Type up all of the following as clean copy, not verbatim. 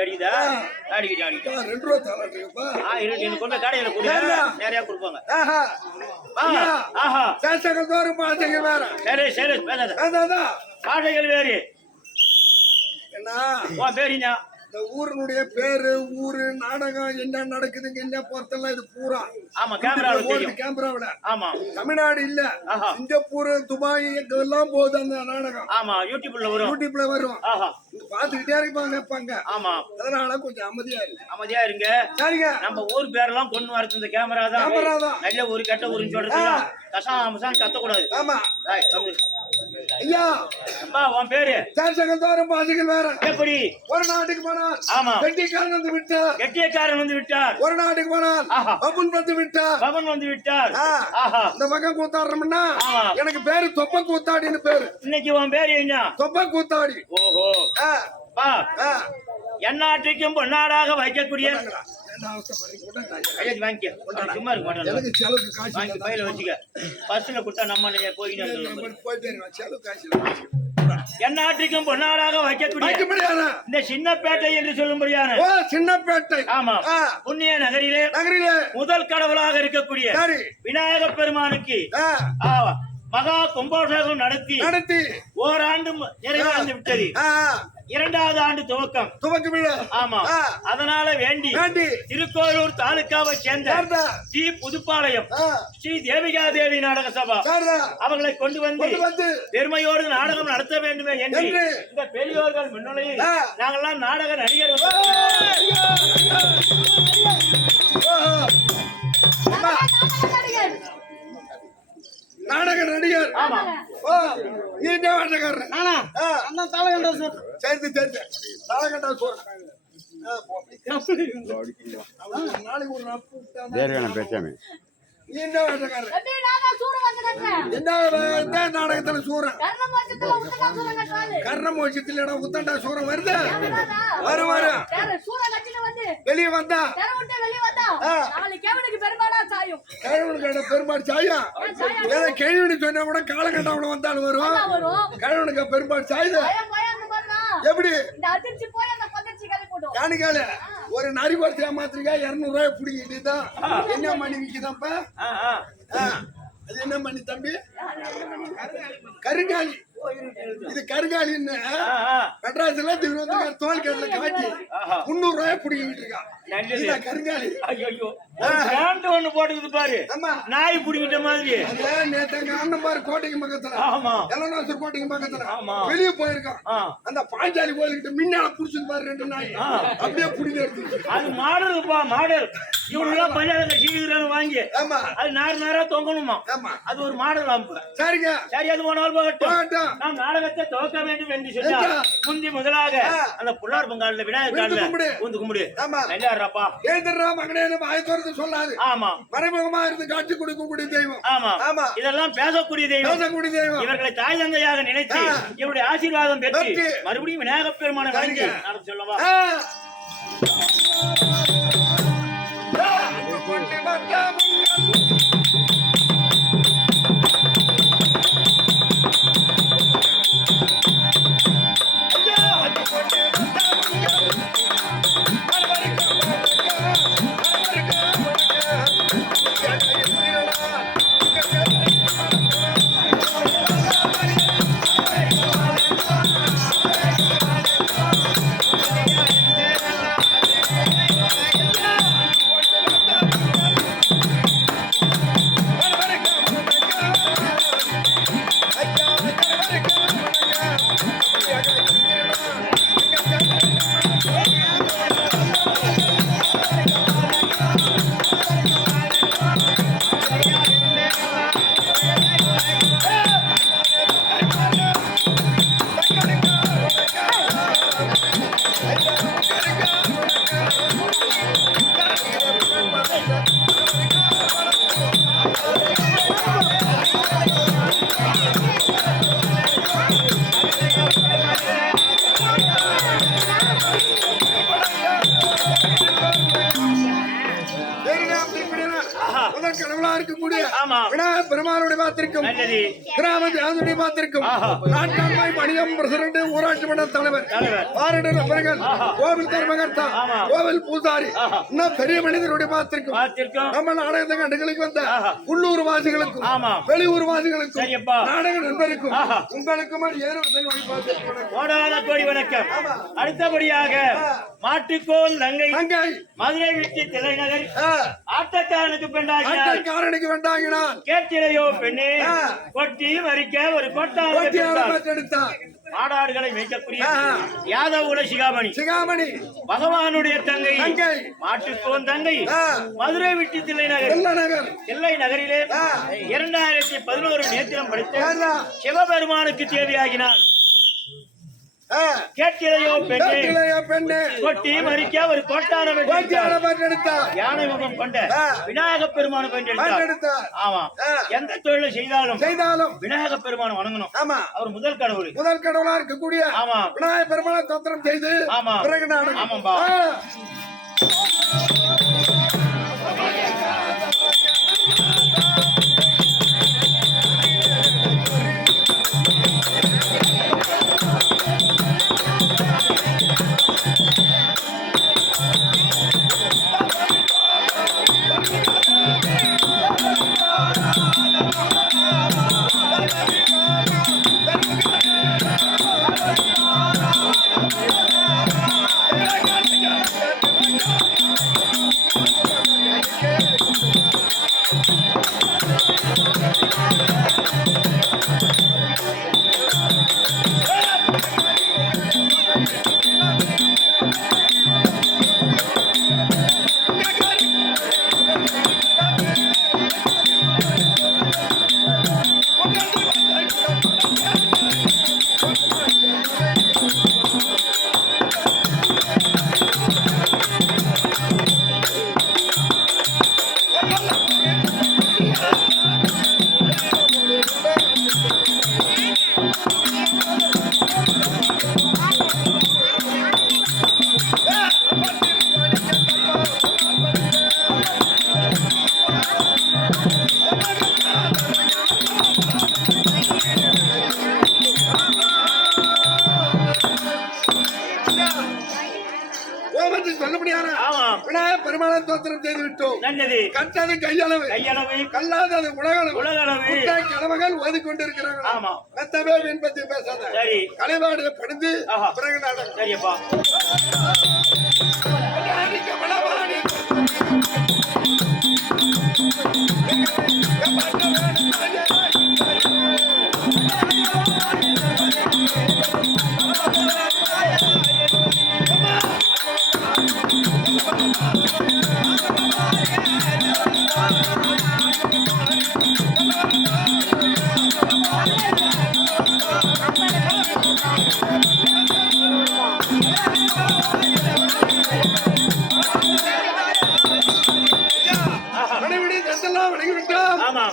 அடிக்கிட்டு அடிக்குதா? அடிக்கிட்டு அடிக்கிட்டு 2 ரூபா தரட்டுப்பா. எனக்கு கொண்டு கடையில கொடுங்க, நிறைய கொடுப்பாங்க. சேஷங்கள் தோறும் பாஷைகள் வேற. சரி சரி பேசாத. பாஷைகள் வேறு. என்ன உன் பேருங்க? இந்த ஊரினுடைய பேரு, ஊரு, நாடகம் என்ன நடக்குதுங்க, என்ன பொறுத்தெல்லாம் இது பூரா. ஆமா, கேமராவில் கேமராவில. ஆமா, தமிழ்நாடு இல்ல, சிங்கப்பூர், துபாய் எல்லாம் போகுது அந்த நாடகம். ஆமா, யூடியூப்ல வரும். பாத்துக்கிட்டே இருப்பாங்க. ஆமா, அதனால கொஞ்சம் அமைதியா இருங்க. சரிங்க. நம்ம ஊர் பேரெல்லாம் கொண்டு வரது இந்த கேமரா தான். நல்ல ஊரு கெட்ட ஊருன்னு சொல்றது கசாமசான் கத்தக்கூடாது. ஆமா ஐயா, உன் பேரு? சேஷங்கள் தோறும் பாஷைகள் வேற. எப்படி? ஒரு நாட்டுக்கு போனால் ஆமா கெட்டிக்காரன் வந்து விட்டார். ஒரு நாட்டுக்கு போனால் பபன் வந்து விட்டார். இந்த பக்கம் கூத்தாடுறோம்னா எனக்கு பேரு தொப்ப கூத்தாடின்னு பேரு. இன்னைக்கு உன் பேரு என்ன? தொப்ப கூத்தாடி. ஓஹோ. எந்நாட்டுக்கும் பொன்னாடாக வைக்கக்கூடிய எந்நாட்டுக்கும் பொன்னாடாக வைக்கக்கூடிய இந்த சின்னப்பேட்டை என்று சொல்லும்படியான சின்னப்பேட்டை. ஆமா, புண்ணிய நகரிலே முதல் கடவுளாக இருக்கக்கூடிய விநாயக பெருமானுக்கு மகா கும்பாபிஷேகம் நடத்தி ஓராண்டு நிறைவடைந்து விட்டது. 2வது ஆண்டு துவக்கம். ஆமா, அதனால வேண்டி திருக்கோயிலூர் தாலுக்காவை சேர்ந்த ஸ்ரீ புதுப்பாளையம் ஸ்ரீ தேவிகா தேவி நாடக சபா அவர்களை கொண்டு வந்து பெருமையோடு நாடகம் நடத்த வேண்டுமே என்று இந்த பெரியோர்கள் முன்னிலையில் நாங்கெல்லாம் நாடக நடிகர்கள் நாடக நடிகர். ஆமா, நாடகக்காரர். சேர்ந்து தாளகண்டா சோறு நாளைக்கு ஒரு பேசாம நாடகத்துல சூரன் கர்ணமோட்சத்துல உத்தண்டா சூரன் வருது. வெளியே வந்தா பெரும்பாடு சாயம். ஏதோ கேள்வி சொன்னா கூட காலகட்டம் வந்தாலும் வரும். கிழவனுக்கு பெரும்பாடு சாயுது. எப்படி ஒரு நரி குறைச்சி ஏமாத்திரிக்கா 200 ரூபாய் பிடிக்கிட்டு தான். என்ன மணி விக்குதாப்ப? அது என்ன மணி தம்பி? கருங்காலி. இது கருங்காலின்னு மெட்ராஸ்ல திருவனந்தபுரம் தோல் கடல காட்டி 300 ரூபாய் பிடிக்கிட்டு இருக்கா. கருங்காலி ஒண்ணு போட்டுக்குது பாரு. நாய் பிடிக்கிட்ட மாதிரி. நேற்று அண்ணன் பாரு கோட்டைக்கு பக்கத்துல, எலநாசர் கோட்டைக்கு பக்கத்துல வெளியே போயிருக்கான். அந்த பாஞ்சாலி கோயிலுக்கிட்ட மின்னால புடிச்சது பாரு 2 நாய். அப்படியே பிடிக்கிறது. அது மாடல்ப்பா, மாடல். இவனுலாம் பஞ்சாயத்து சீக்கிரம் வாங்கி அது நேரா தொங்கணுமா. அது ஒரு மாடல் அமைப்பு. சரிங்க, சரி, அது போனால் போகட்டும். நாம் நாடகத்தை துவக்க வேண்டும் என்று சொன்னார். முந்தி முதலாக அந்த புள்ளார் பங்காளில விநாயகர் காலில் வந்து கும்பிடு. நல்லாடுறாப்பா, எழுதுறா மகனே ஆயத்தோரத்தை சொல்லாது. ஆமா, மறைமுகமா இருந்து காட்சி கொடுக்கக்கூடிய தெய்வம். ஆமா, இதெல்லாம் பேசக்கூடிய தெய்வம். இவர்களை தாய் தந்தையாக நினைத்து இவருடைய ஆசீர்வாதம் பெற்று மறுபடியும் விநாயகப் பெருமான வணங்கி நடந்து சொல்லவா. முதல் கடவுளா இருக்கக்கூடிய ஆமா விநாயகர் பெருமானுடைய பாத்திருக்கும் நல்லது கிராம தேவனுடைய பாத்திருக்கும் நாட்டாண்மை பணியம் பிரசிடண்ட் ஊராட்சி மன்ற தலைவர் வாரடு நபர்கள் கோவில் தர்மகர்த்தா கோவில் பூசாரி இன்னும் பெரிய மனிதருடைய பாத்திருக்கும் நம்ம நாடகத்தை கண்டுகளுக்கு வந்த உள்ளூர் வாசிகளுக்கும் வெளியூர் வாசிகளுக்கும் நாடக நண்பருக்கும் உங்களுக்கும் கோடான கோடி வணக்கம். அடுத்தபடியாக மாட்டுக்கோள் நங்கை மதுரை விட்டு தில்லைநகர் ஆட்டக்காரனுக்கு பெண்டாகினார் வேண்டாங்கினார் கேட்டிலையோ பெண்ணே கொட்டி மறிக்க ஒரு கொட்டான் மாடாடுகளை மேய்க்கக்கூடிய யாதவுல சிகாமணி பகவானுடைய தங்கை மாட்டுக்கோன் தங்கை மதுரை விட்டு தில்லை நகரிலே 2011 நேத்திரம் படித்த சிவபெருமானுக்கு தேவையாகினார். கேட்கிறையோ பெண்ணே கொட்டி மறிக்க ஒரு கோட்டான யானை முகம் கொண்ட விநாயக பெருமான பெற்றெடுத்தார். ஆமா எந்த தொழிலை செய்தாலும் விநாயக பெருமானை வணங்கணும். ஆமா அவர் முதல் கடவுளா இருக்கக்கூடிய ஆமா விநாயக பெருமான தோத்திரம் செய்து ஆமா பிறகு நாடகம். ஆமாம்பா கட்டது கையளவு கல்லாதது உலகளவு கடமைகள் ஓதிக்கொண்டிருக்கிறார்கள். ஆமா மெத்தவே என்பதை பேசாத கலைவாடு படிந்து பிறகு நாடகம். சரியப்பா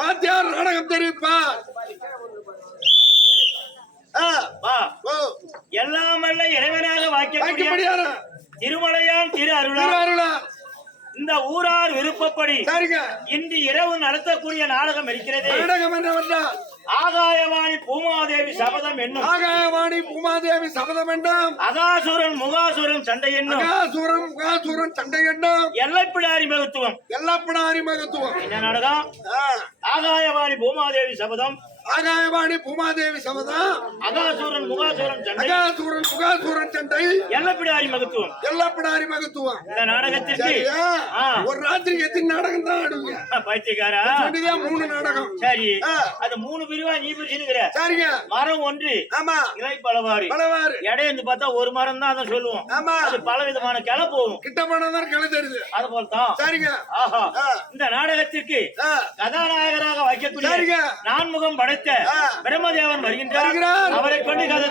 வாத்தியார் நாடகம் தெரிவிப்பார். எல்லாம் வல்ல இறைவனாக வாக்கியக்கூடிய திருமலையான் திரு அருளா இந்த ஊரார் விருப்பப்படி இன்று இரவு நடத்தக்கூடிய நாடகம் இருக்கிறது. ஆகாயவாணி பூமாதேவி சபதம் என்னும் அகாசுரன் முகாசுரன் சண்டை என்னும் எல்லைப்பிடாரி மகத்துவம் என்ன நாடகம்? ஆகாயவாணி பூமாதேவி சபதம் அகாசுரன் முகாசுரன் சண்டை எல்லப்பிடாரி மகத்துவம். இந்த நாடகத்திற்கு ஒரு ராத்திரி எத்தனை நாடகம் தான் ஆடுவீங்க? பைத்தியக்காரா 3 நாடகம். சரி அது 3 பிரிவா நீ பிரிச்சுக்கிற. சரிங்க மரம் ஒன்று ஆமா இலை பலவாறு இடையந்து பார்த்தா ஒரு மரம் தான் அதை சொல்லுவோம். ஆமா அது பல விதமான கிளை போகும். கிட்ட போனதான் கிளை தெரியுது. அது போல தான். சரிங்க இந்த நாடகத்திற்கு கதாநாயகராக வைக்கக்கூடிய நான்முகம் படைத்த பிரம்மதேவன் வருகின்றார். அவரை கொண்டு கதை